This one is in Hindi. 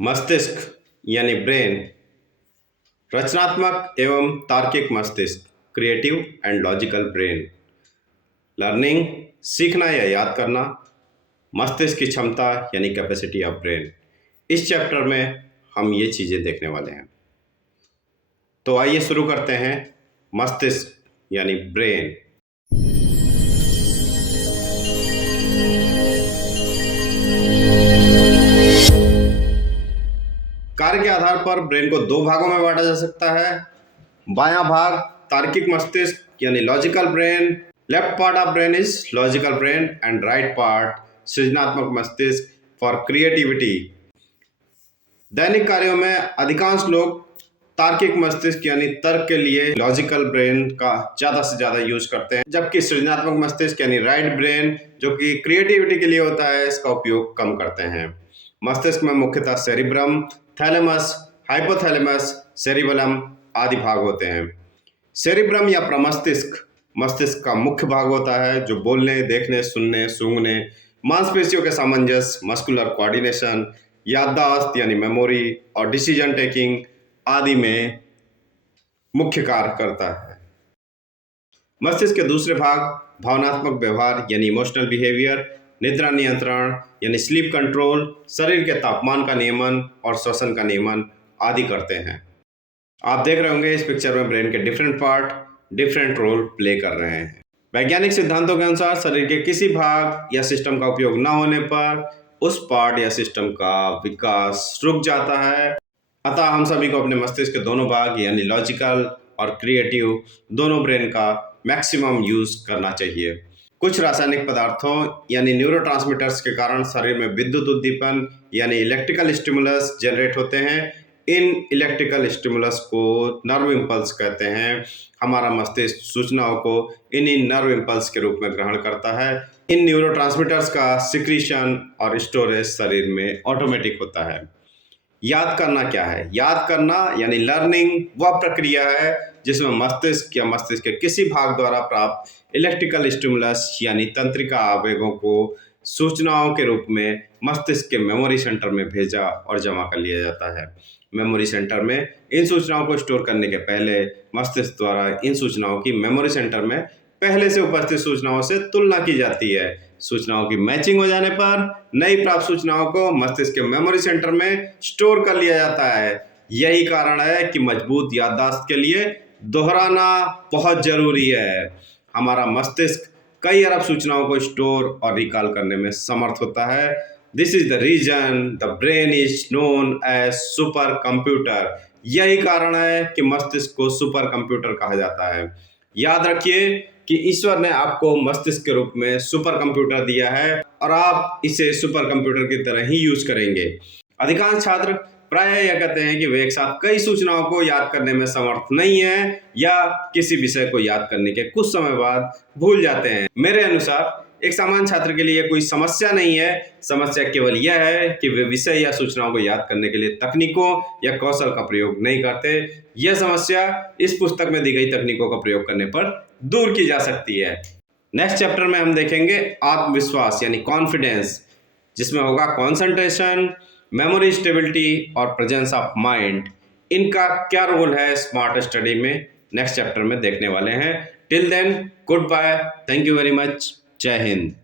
मस्तिष्क यानी ब्रेन रचनात्मक एवं तार्किक मस्तिष्क, creative and logical brain. Learning सीखना या याद करना, मस्तिष्क की क्षमता यानी कैपेसिटी ऑफ ब्रेन। इस चैप्टर में हम ये चीज़ें देखने वाले हैं। तो आइए शुरू करते हैं। मस्तिष्क यानी ब्रेन। कार्य के आधार पर ब्रेन को दो भागों में बांटा जा सकता है। बायां भाग तार्किक मस्तिष्क यानी logical brain, left part of brain is logical brain and right part सृजनात्मक मस्तिष्क फॉर क्रिएटिविटी। दैनिक कार्यों में अधिकांश लोग तार्किक मस्तिष्क यानी तर्क के लिए लॉजिकल ब्रेन का ज़्यादा से ज़्यादा यूज करते हैं, जबकि सृजनात्मक मस्तिष्क यानी राइट ब्रेन जो कि क्रिएटिविटी के लिए होता है, इसका उपयोग कम करते हैं। मस्तिष्क में मुख्यतः सेरिब्रम, थैलेमस, हाइपोथैलेमस, सेरिबेलम आदि भाग होते हैं। सेरिब्रम या प्रमस्तिष्क मस्तिष्क का मुख्य भाग होता है जो बोलने, देखने, सुनने, सूंघने, मांसपेशियों के सामंजस्य, मस्कुलर कोऑर्डिनेशन, याददाश्त यानी मेमोरी और डिसीजन टेकिंग आदि में मुख्य कार्य करता है। मस्तिष्क के दूसरे भाग भावनात्मक व्यवहार यानी इमोशनल बिहेवियर, निद्रा नियंत्रण यानी स्लीप कंट्रोल, शरीर के तापमान का नियमन और श्वसन का नियमन आदि करते हैं। आप देख रहे होंगे इस पिक्चर में ब्रेन के different part different role play कर रहे हैं। वैज्ञानिक सिद्धांतों के अनुसार शरीर के किसी भाग या सिस्टम का उपयोग न होने पर उस पार्ट या सिस्टम का विकास रुक जाता है। अतः हम सभी को अपने मस्तिष्क के दोनों भाग यानी लॉजिकल और क्रिएटिव दोनों ब्रेन का मैक्सिमम यूज करना चाहिए। कुछ रासायनिक पदार्थों यानी न्यूरोट्रांसमीटर्स के कारण शरीर में विद्युत उद्दीपन यानी इलेक्ट्रिकल स्टिमुलस जनरेट होते हैं। इन इलेक्ट्रिकल स्टिमुलस को नर्व इम्पल्स कहते हैं। हमारा मस्तिष्क सूचनाओं को इन्हीं नर्व इम्पल्स के रूप में ग्रहण करता है। इन न्यूरोट्रांसमीटर्स का सिक्रीशन और स्टोरेज शरीर में ऑटोमेटिक होता है। याद करना क्या है? याद करना यानी लर्निंग वह प्रक्रिया है जिसमें मस्तिष्क या मस्तिष्क के किसी भाग द्वारा प्राप्त इलेक्ट्रिकल स्टिमुलस यानी तंत्रिका आवेगों को सूचनाओं के रूप में मस्तिष्क के मेमोरी सेंटर में भेजा और जमा कर लिया जाता है। मेमोरी सेंटर में इन सूचनाओं को स्टोर करने के पहले मस्तिष्क द्वारा इन सूचनाओं की मेमोरी सेंटर में पहले से उपस्थित सूचनाओं से तुलना की जाती है। सूचनाओं की मैचिंग हो जाने पर नई प्राप्त सूचनाओं को मस्तिष्क के मेमोरी सेंटर में स्टोर कर लिया जाता है। यही कारण है कि मजबूत याददाश्त के लिए दोहराना बहुत जरूरी है। हमारा मस्तिष्क कई अरब सूचनाओं को स्टोर और रिकॉल करने में समर्थ होता है। This is the reason the brain is known as super computer. यही कारण है कि मस्तिष्क को सुपर कंप्यूटर कहा जाता है। याद रखिए कि ईश्वर ने आपको मस्तिष्क के रूप में सुपर कंप्यूटर दिया है और आप इसे सुपर कंप्यूटर की तरह ही यूज करेंगे। अधिकांश छात्र प्रायः यह कहते हैं कि वे एक साथ कई सूचनाओं को याद करने में समर्थ नहीं है या किसी विषय को याद करने के कुछ समय बाद भूल जाते हैं। मेरे अनुसार एक सामान्य छात्र के लिए कोई समस्या नहीं है। समस्या केवल यह है कि वे विषय या सूचनाओं को याद करने के लिए तकनीकों या कौशल का प्रयोग नहीं करते। यह समस्या इस पुस्तक में दी गई तकनीकों का प्रयोग करने पर दूर की जा सकती है। नेक्स्ट चैप्टर में हम देखेंगे आत्मविश्वास यानी कॉन्फिडेंस, जिसमें होगा कंसंट्रेशन, मेमोरी स्टेबिलिटी और प्रेजेंस ऑफ माइंड। इनका क्या रोल है स्मार्ट स्टडी में, नेक्स्ट चैप्टर में देखने वाले हैं। Till then good bye, thank you very much, जय हिंद।